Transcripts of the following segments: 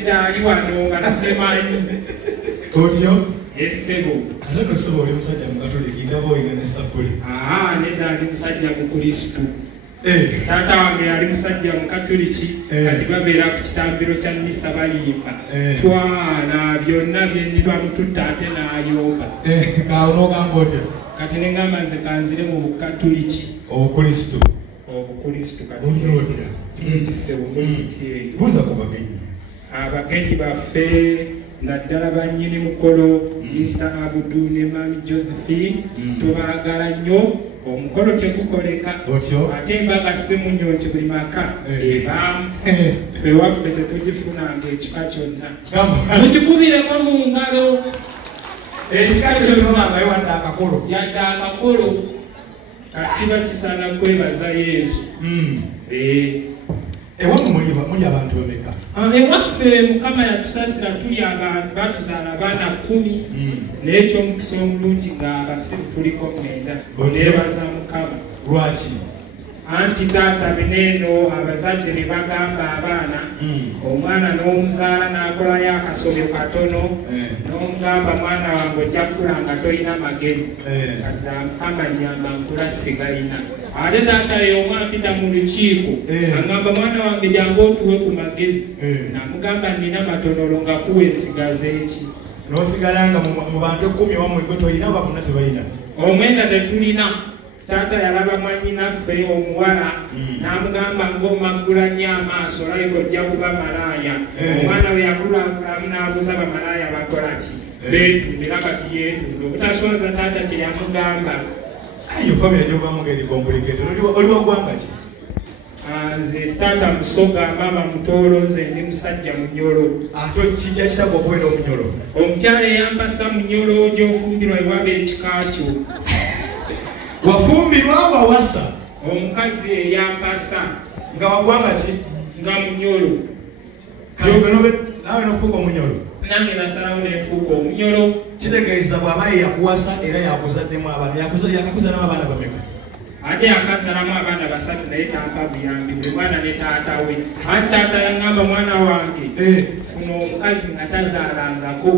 Dali wano nga simanyi. Otyo? Essebo. Ate no sebo oli musajja mu Katoliki ndaba oyina ne sapuli. Nedda ali musajja mu Kristo. Taata wange yali musajja mu Katoliki kati babeera ku kitambiro kya mmisa bayimba. Twana byonna byenni bamututta ate n'ayomba. Kaawo n'ogamba otya? Kati ne ngamba nze kanzire mu Bukatoliki. Obukristo. Obukristo kati. Olina otya? Kisebo muliti. Buuza ku bagenyi. Abagenyi baffe naddala bannyini mukolo Mr. Abdul ne Mami Josephine tubaagala nnyo. Omukolo tegukoleka ate embaga si munnyo nti buli maka ebaamu ffe waffe tetugifunanga ekika kyonna mukikubireko mu ngalo ekika kyonnaangayo wadde akakolo yadde akakolo kati bakisaana kwebaza Yesu. Ewammwe muli abantu bameka? Ewaffe Mukama yatusasira tuli abantu batuzaala abaana 10 n'ekyomukisa omulungi nga abasiru tuliko 9. Neebaza Mukama. Lwaki? Anti taata bineeno abazadde ne bagamba abaana omwana n'omuzaala n'akolayo akasobyo katono n'omugamba mwana wange ojja kukula nga tolina magezi kati Mukama nnyamba nkula sigayina. Ate taata y'omu ampita mu lukiiko agamba mwana wange jangu otuwe ku magezi namugamba nina matonolo nga kuwa ensigazo eki. N'osigala nga mu bantu 10 wammwe gwe tolina oba bonna tebalina? Omwenda tetulina. Taata yalaba mwannyinaffe omuwala n'amugamba ng'omaggula nnyo amaaso olayika ojja kuba malaaya. Omwana we yakulakulamu n'abuuza bamalaaya bakola ki? Beetundira kati yeetunda. Obutaswaza taata kye yamugamba. Ayo famire gy'ovaamu ngeri complicated. Oli wa ggwanga ki? Nze taata Musoga, maama Mutoolo, nze ndi musajja Munyolo. Ate kijja kitagwa okubeera Omunyolo? Omukyala eyampasa Munyolo gy'ofumbirwa ewaba ekikakyo. Wafumbirwa wawasa? Omukazi eyampasa. Nga waggwanga ki? Nga Munyolo. Naawe n'ofuuka Omunyolo? Nange nasalawo n'enfuuka Omunyolo. Kitegeeza bw'aba yakuwasa era yakuzaddemu abaana. Yakakuzaddemu abaana bameka? Ate yakazalamu abaana 3 naye tampa buyambi buli mwana ne taata we. Ate taata yaŋŋamba mwana wange funa omukazi nga tazaalangako.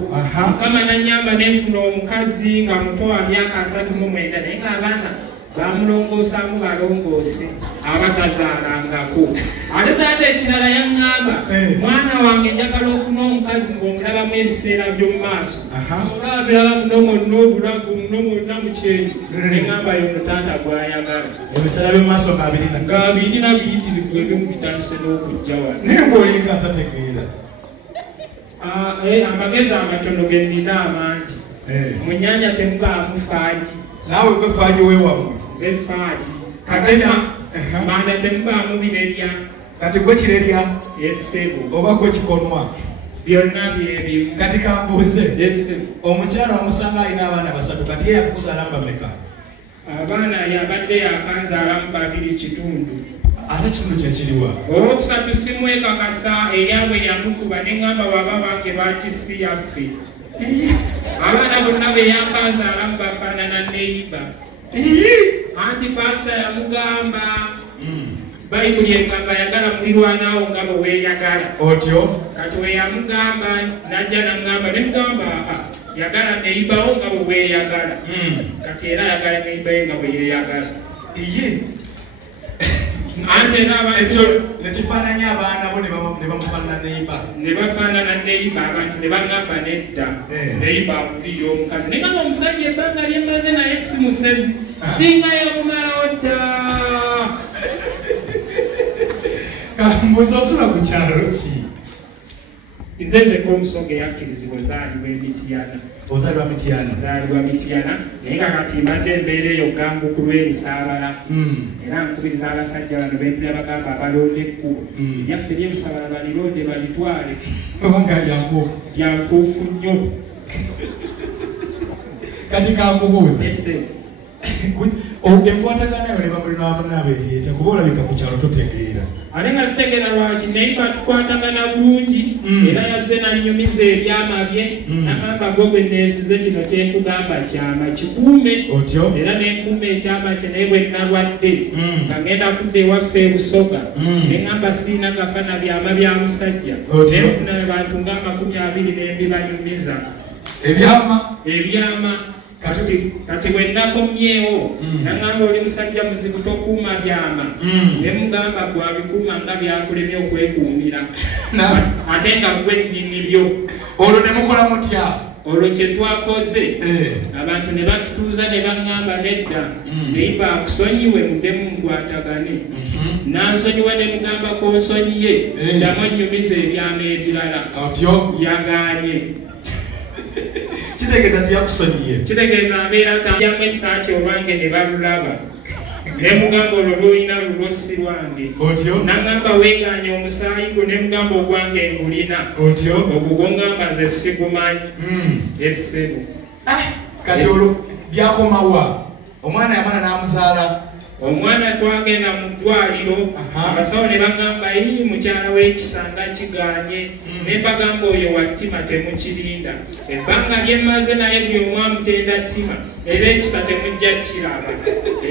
Mukama nannyamba ne nfuna omukazi nga muto wa myaka 39 naye ng'abaana bamulongoosamu balongoose aba tazaalangako. Ate taata ekirala yaŋŋamba mwana wange njagala ofuna omukazi ng'omulabamu ebiseera by'omu maaso olabiraba muno mwonna obulagu muno mwonna mukyenyi. Ne ŋŋamba yono taata gw'ayagala. Ebiseera by'omu maaso nga birina biyitirivu ebimu bitandise n'okujja wano. Naye ng'olinga atategeera. Amagezi amatono ge nnina amangi. Mu nnyanja temubaamu faaji. Naawe gwe faaji weewammwe? Ze faaji. Katema manda temubaamu birerya. Kati gwe kirerya? Essebo. Oba gwe kikonwa? Byonna byebimu. Kati kambuuze. Essebo. Omukyala omusanga alina abaana 3 kati ye yakuzaala mbameka? Abaana yabadde yakanzaalamu 2 kitundu. Ate kitundu kye kiriwa? Olwokusatu simwekakasa eryabwe lyamukuba ne ŋŋamba baba bange bakisi yaffe. Abaana bonna be yakanzaalamu bafaanana neiba. Anti pasita yamugamba Bayibuli egamba yagala mulirwanaawo nga bwe weeyagala. Otyo? Kati we yamugamba n'ajja n'amugamba ne mugamba yagala neibawo nga bwe weeyagala. Kati era ayagala neiba ye nga bwe yeeyagala. Ate ekyo ne kifaananya abaana bo ne bamufaanana neiba. Ne bafaanana neiba abantu ne baŋŋamba nedda neiba akubiira omukazi. Naye nga omusajja ebbanga lyemmaze naye si musezi singa yamumalawo dda. Kambuuza osula ku kyalo ki? Nze nzeko Omusoga eyakkirizibwa ozaalibwa Mityana. Ozaalibwa Mityana? Ozaalibwa Mityana naye nga kati mbadde embeera eyo gangu ku lw'ebisaabala. Era nkubiriza abasajja bano bempira bagamba abalonde ekkubo eryaffe ery'ebisaabala balilonde balitwale. Obanga lyanfuufu? Lyanfuufu nnyo. Kati kankubuuza enkwatagana yo ne bamulina abanaabeereeta kuba olabika ku kyalo totegeera ate nga zitegeera lwaki naye batukwatagana bulungi era yazze nannyumiza ebyama bye nagamba gwe gwe neesize kino kyenkugamba kyama kikuume otyo era nenkuuma ekyama kye naye bwe nalwadde nga ngenda kudda ewaffe ebusoga neŋŋamba siina gafana byama bya musajja nenfuna abantu nga 20 n'embibanyumiza ebyama kati bwe nakomyewo naŋŋamba oli musajja muzibu tokuuma byama ne mugamba gwabikuuma nga byakulemye okwekuumira ate nga gwe nnyini byo olwo ne mukola mutya olwo kye twakoze abantu ne batutuuza ne baŋŋamba nedda naye bakusonyiwe muddemu nkwatagane nansonyiwa ne mugamba konsonyiye ddamu nnyumiza ebyama ebirala yagaanye kitegeeza tiyakusonyiye kitegeeza mbeera tamyamu essaati olwange ne balulaba ne mugamba olwo lulina lulo si lwange naŋŋamba weegaanye omusaayi gwo ne mugamba ogwange ngulina ogwo ngamba nze sigumanyi essebo kati olwo byakomawa omwana yamala n'amuzaala omwana twagenda mu ddwaliro abasawo ne bagamba ii mukyala w'ekisanga kigaanye ne bagamba oyo wa ttima temukirinda ebbanga lyemmaze naye buli omu amutenda ttima era ekisa temujja kiraba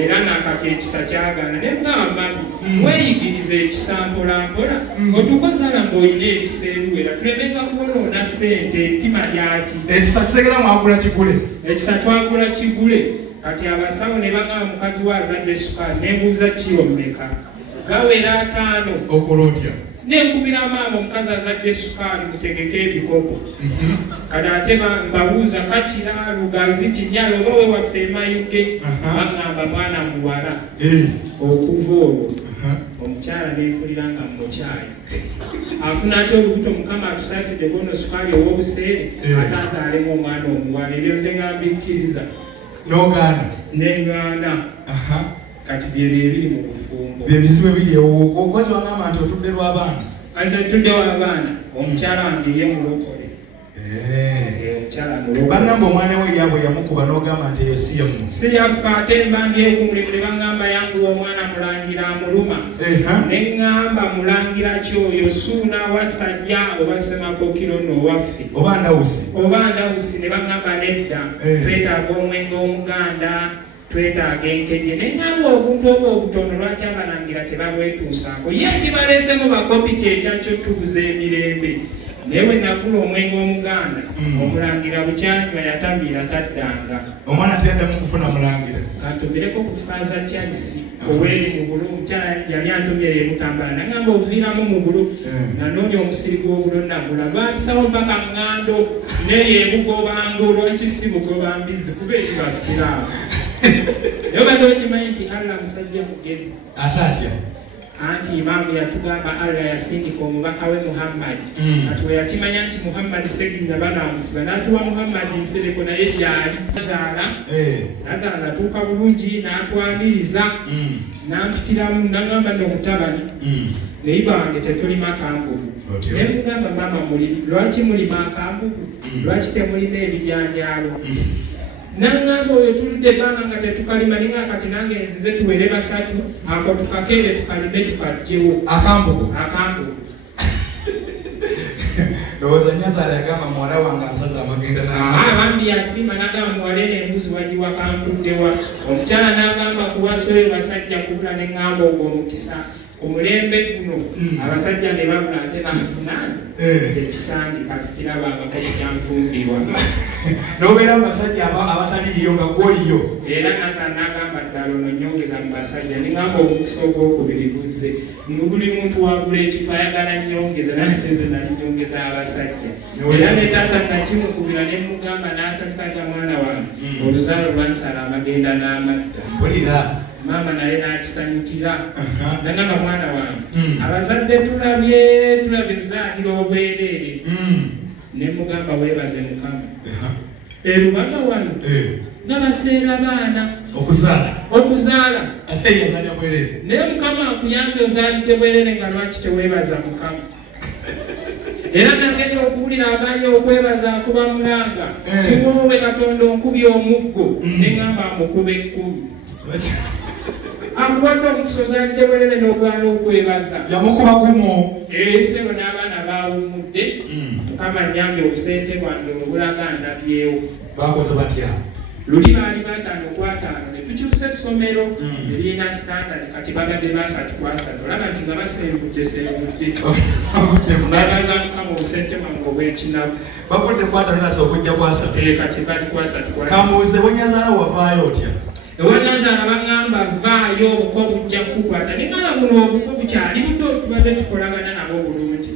era nakati ekisa kyagaana ne mugamba mami weeyigiriza ekisa mpolampola otukozaala ng'olina ebiseeruwera tulemenga kubonoona ssente ettima lyaki ekisa kisegera mwagula kigule ekisa twagula kigule kati abasawo ne bagamba mukazi we azadde sukaali nembuuza kiro mmeka gawera 5 okola otya nenkubira maama omukazi azadde sukaali mutegeke ebikopo kati ate mbabuuza kakira lugazi kinyalo oba we waffe emayuge bagamba mwana muwala okuva olwo omukyala nenkulira nga mukyayi afuna atya olubuto mukama atusaasidde gono sukaali ow'obuseere ate azaalemu omwana omuwala ebyo nze ngambikkiriza n'ogaana n'engaana kati byebyo ebiri mu bufumbo byebizibu ebiri okwezi wagamba nti otudde lw'abaana atudde w'abaana omukyala wange ye mulokole omukyala mulokole bagamba omwana we yabwe yamukuba n'ogamba nti eyo si yamu si yaffe ate mbandyeku mulimu ne bagamba yanguwa omwana mulangira amuluma ne ŋŋamba mulangira ki oyo suuna wasajja oba semakokiro n'owaffe oba ndawusi ne bagamba nedda twetaaga omwenge omuganda twetaaga enkeje neŋŋamba obuntu oba obutono lwaki abalangira tebabwetuusaako ye kibaleesemu bakopi kyekyakyo tubuza emirembe naye bwe nagula omwenge omuganda omulangira bukyanywa yatamiira taddanga omwana teyaddamu kufuna mulangira kantumireko ku faaza Chelsea oweri mugulu omukyala yali antumye yemutambala nagamba oviiramu mugulu nanoonya omusiri gw'ogulo nagula lwabisawo mpaka ŋŋando naye ebugobanga olwaki si bugoba mbizi kuba eri basiraamu naye obadde okimanyi nti Allah musajja mugezi ate atya anti imaamu yatugamba Allah yasindika omubaka we Muhammad kati we yakimanya nti Muhammad seginnya banaamusiba n'atuwa Muhammad nsereko naye gyali nazaala atuuka bulungi n'atwaniriza n'ampitiramu nagamba n'omutabani naye bange tetulima akambugu naye mugamba maama lwaki mulima akambugu lwaki temulima ebijanjaalo naŋŋamba oyo tuludde ebbanga nga tetukalima ninga kati nange nzize tuwere 3 ako tukakeere tukalime tukajjewo akambugu ndowooza nyazaala yagamba muwala wange asaza amagenda abambi yasiima nagamba muwala n'embuzi wagiwa kampuddewa omukyala n'agamba kuwasa oyo basajja kubula neŋŋamba ogwo omukisa ku mulembe guno abasajja ne babula ate nafunanze ekisangi kasikirabangako kyanfumbirwa n'obeera mu basajja abataliiyo nga gwoliyo era naza nagamba ddala ono nyongeza mu basajja ningamba omukisa ogwokubiri guzze buli muntu wagula ekifa ayagala nyongeza nateze nali nyongeza abasajja era ne taata nakimukubira ne mugamba n'asabikanja mwana wange oluzaalo lwansala amagenda n'amatta mpulira maama naye n'akisanyukira nagamba mwana wange abazadde tulabye tuzaalira obwereere ne mugamba weebaze mukama erubaga wano nga baseera baana okuzaala ate yazaalya bwereere naye mukama akuyambe ozaalidde bwereere nga lwaki teweebaza mukama era nagenda okuwulira aganya okwebaza akuba mulanga tiwoowe katonda onkubye omuggo neŋŋamba amukuba 10 akuwadde omusozi aliddebolere n'ogwana okwebaza yamukuba gumu sebo n'abaana baawumudde mukama nnyambye obusente bwange obulaga ndabyewo bakoze batya luli baali bataano ku ataano ne tukyusa essomero erina standard kati bagadde basatu ku asatu olaba nti nga basenvudde bataga mukama obusente bwange obw'ekinaku bavudde ku ataano nasa okujja ku asatu kati bali ku asatu kambuuze wenyazaala wavaayo otya ewanyazaala baŋŋamba vaayo obuko bujja kukwata neŋŋamba buno obuko bukyali buto tubadde tukolagana nabo bulungi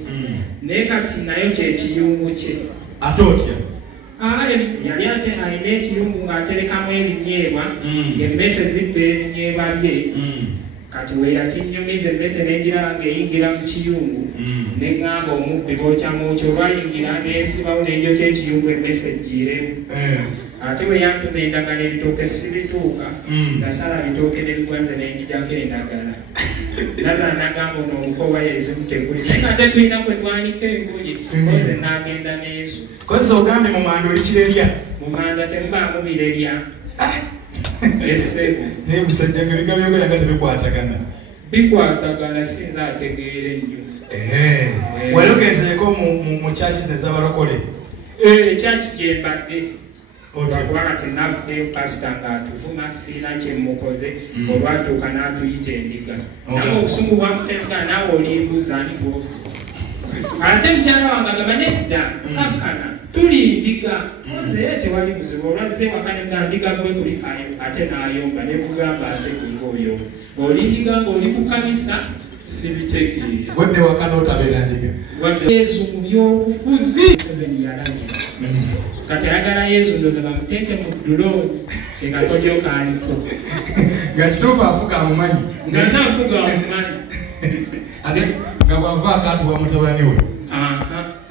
naye kati nayo kyekiyungu kye ate otya yali ate alina ekiyungu ng'aterekamu ebinyeebwa ng'emmese zibba ebinyeebwa bye kati we yakinyumiza emmese n'engiraba ng'eyingira mu kiyungu neŋŋamba omubbi bookyamuki olwayingira n'esibawo n'enjokya ekiyungu emmese ejjiiremu ate we yantuma endagala ebitooke sibituuka nasala bitooke n'ebigwanze n'enjijako endagala naza nagamba ono obukoba yezimu tekuli naye nga ate tulina kwe twanika engoye koze n'agenda n'ezo kozesa ogambye mu manda oli kirerya mu manda temubaamu birerya esebo naye musajja nga bigabyogera nga tebikwatagana bikwatagana sinza ategeere nnyo walogezeeko mu kyaki zino ez'abalokole ekyaki gyembadde olwakubanga tenavuddeyo pasita ng'atuvuma siina kyemukoze olwatuuka n'atuyita endiga naye obusungu bwamutemuga naawe olimbuza ani bwofu ate mukyala wange agamba nedda kakkana tuli ndiga nzeye tewali buzibu olwazze wakane nga ndiga gwe kulikayo ate n'ayomba ne kugamba ate gulioyo oli ndiga ng'oli ku kanisa sibitegeere wedde wakane otabeera ndiga yesu mu byobufuzi Museveni yalagira kati ayagala yesu ndoza bamuteeke mu ddulooni ekakodyo kaaliko nga kituufu afuga amumanyi nga naafuga amumanyi ate nga bwavaako atuwa mutabani we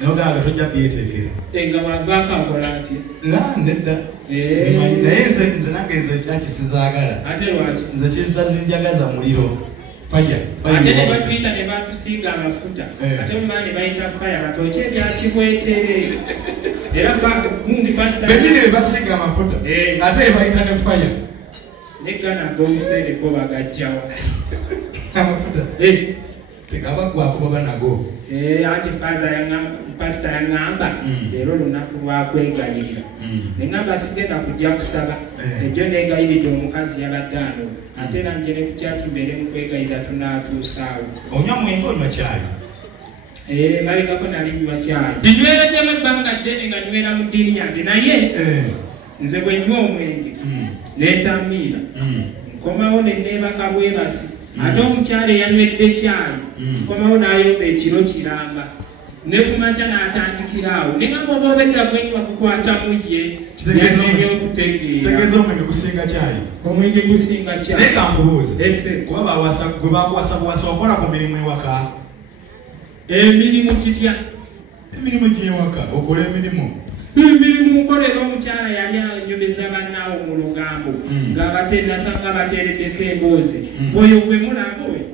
noganga tojja byeteekera nga bwavaako akola atya nedda naye nze nange nze kyakisizaagala ate lwaki nze kizazinjagaza muliro faya ate ne batuyita ne batusiiga amafuta ate mumala ne bayita faya batooke ebyakibwetere era gundi pasita benyini be basiiga amafuta ate be bayita ne faya neggana gobiseere bo bagajjawa amafuta tekaba gwako baba nago anti pasita yaŋŋamba leero olunaku lwakwegayirira neŋŋamba sigenda kujja kusaba ejjo neegayiridde omukazi yabadde ano ate nanje ne kukyati mbeere mu kwegayirira tunaatuusaawo onywa mwenge onywa caayi mabegako nali nywa caayi tinywereddemu ebbanga ddene nga nywera mu ddiini yange naye nze bwe nywa omwenge neetamiira nkomawo ne neebaka bwebasi ate omukyala eyanywedde caayi nkomawo n'ayomba ekiro kiramba ne kumakya n'atandikira awo neŋamba oba obedda gwenywa kukwatamu ye yanenya okutegeera tegeeza omwenge gusinga caayi omwenge gusinga caayi naye kambubuuze kuba gwe bakwasa buwasa okola ku mirimu ewaka emirimu kitya emirimu gyewaka okola emirimu nkolera omukyala yali anyumiza bannaawo mu lugambo nasanga bateereddeko emboozi oyo gwe mulaba oyo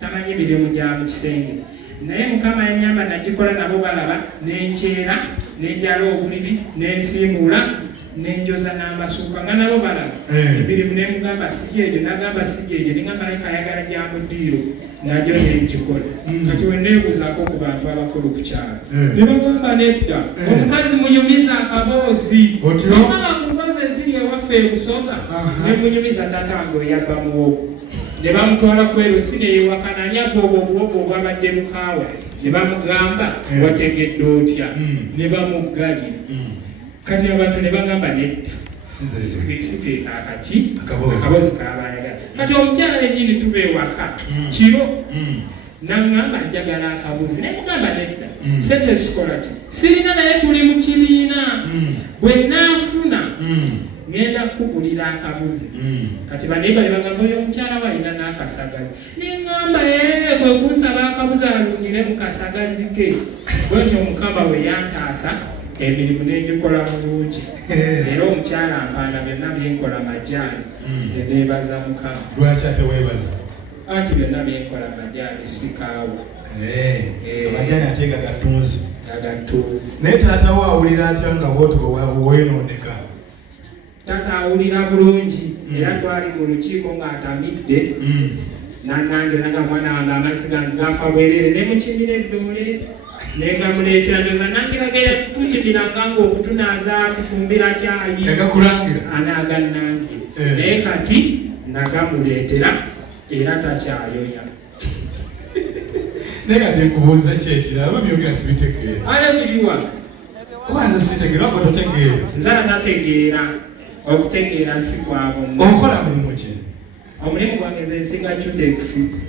tamanyi emirimu gya mu kisenge naye mukama yanyamba nagikola nabo balaba nenkyera nenjala obuliri nensiimuula nenjoza n'amasuuka nga nabo balaba emirimu nemugamba sijeejo nagamba sijeejo nengamba naye kayagala gya muddiiro najo nengikola kati weneebuuzaako ku bantu abakulu ku kyalo ne bagamba nedda omukazi munyumiza akaboozi ogamba ku mboozi eziri ewaffe ebusooka nemunyumiza taata wange oyabba muwogo ne bamutwala kwerusi neyewakana anyabba obwo obuwogo obwabadde mukaawa ne bamugamba wategedde otya ne bamuggalira kati abantu ne bagamba nedda siteeka akaki akaboozi kabayagala kati omukyala ennyini tuba ewaka kiro naŋŋamba njagala akabuzi naye mugamba nedda sente sikola ti sirina naye tuli mu kibiina bwe naafuna ngenda kukugulira akabuzi kati baneiba ne bagamba oyo omukyala walina n'akasagazi neŋŋamba kwe kunsaba akabuzi alundire mu kasagazi ke bwetyo omukama we yantaasa emirimu n'egikola bulungi era omukyala ampaana byonna byenkola majaani neneebaza mukama lwaki ate weebaza anti byonna byenkola majaani sikaawa amajaani ate nga gatunzi gagattunzi naye taata wo awulira atya nga bwoti bwenooneka tata awulira bulungi era twali mu lukiiko ng'atamidde nanange naga mwana wange amazzi gange gafa bwerere ne mukimira eddoole nengamuleetera ndoza nangiragera tukimiranga ng'okutunaaza kufumbira kyayi anaagannange naye kati nagamuleetera era takyayoya naye kati nkubuuza kyekiraba byogera sibitegeera ale biriwa kubanza sitegeera oba totegeera nzala tategeera okutegeera si kwabo okola mulimu ki omulimu gwange nze nsinga Cutex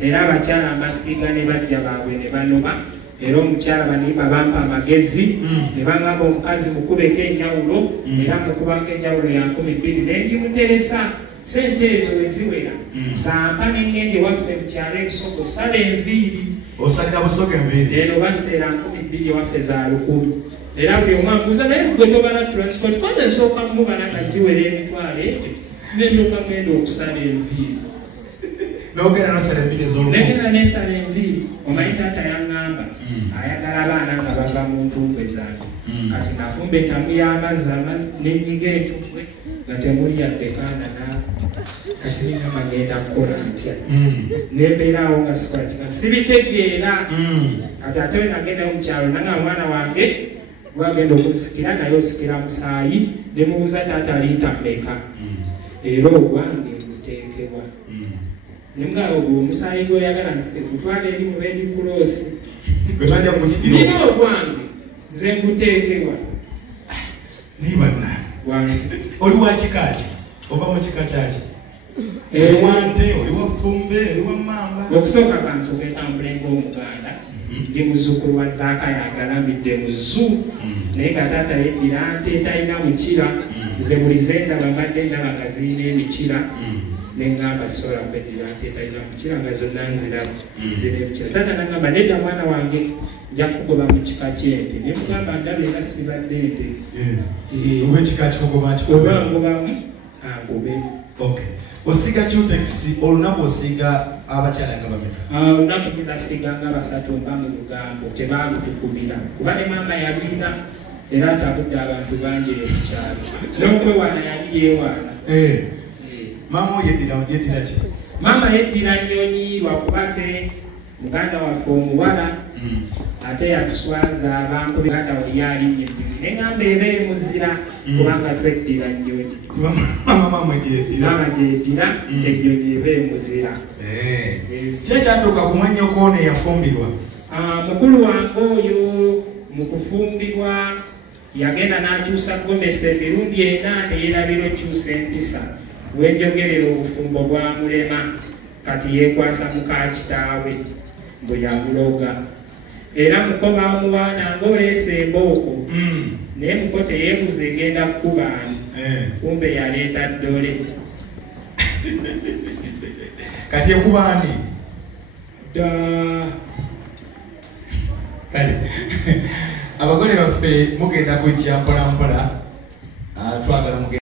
era abakyala mbasiiga ne bajja baabwe ne banoba era omukyala banimba bampa amagezi ne bangamba omukazi mukubeko enjawulo era mukubako enjawulo ya 12 nengimuteresa sente ezo eziwera zampa nengende waffe mukyalo ebusoko sala enviiri osalira busoga enviiri eno baseera 12 waffe za 100 era buli omwabuuza naye gwe tobala transport koze nsooka mubala nga giwera emitwalo egyo nenduka ngenda okusala enviiri nogenda nosala enviiri ez'olukumu negenda nesala enviiri omanyi taata yaŋŋamba ayagala abaana nga bava mu ntumbwe zange kati nafumba entamu y'amazzi nenyiga entumbwe nga temuli yadde kaana naawe kati ningamba ngenda kukola ntya nembeeraawo nga sikola kika sibitegeera kati ate we nagendayo mukyalo nanga omwana wange wagenda okusikira naye osikira musaayi nemubuuza taata liita mmeka era ogwange nguteekebwa nemugabo gwe omusaayi gweoyagala nsike gutwala eri mu Red Cross nina ogwange nze nguteekebwa nibanna oli wa kika ki ova mu kika kyaki oli wa nte oli wa ffumbe oli wa mamba okusooka kansooka entambula ng'omuganda ndi muzzukulu wa zaaka yagalamidde mu zoo naye nga taata yeddira nte talina mukira nze buli zendaba mbadde ndaba nga zirina emikira neŋŋamba sisobola kweddira nte talina mukira nga zonna nziraba zirina emikira taata naŋŋamba nedda mwana wange nja kugoba mu kika ky'ente ne mugamba ndaba era sibadde nte oba ekika kikugoba oba ngobamu agobe osiiga Cutex olunaku osiiga abakyala nga bameka olunaku gyenasiiganga basatu mba mu lugambo tebalutukubira kuba ne maama yalwina era atabudde abantu bangi ekukyalo n'okwewaana yali yeewaana maama yeddira ki maama yeddira nnyonyi lwakuba te muganda waffe omuwala ate yatuswaza abantu muganda we yalinnye ebbiri neŋŋamba eba emuzira kubanga tweddira nnyonyi maama gyeddira ennyonyi eba emuzira kyekyatuuka ku mwannyoko ono eyafumbirwa mukulu wange oyo mu kufumbirwa yagenda n'akyusa gomesa emirundi ena neyerabira okyusa empisa wenjogerera obufumbo bwamulema kati yeekwasa muka kitaawe bwe yabuloga era mukoba omuwaana ng'oleesa embooko naye muko teyeebuza egenda kukubaani kumbe yaleeta ddole kati ekubaani kale abagole baffe mugenda kujja mpola mpola twagala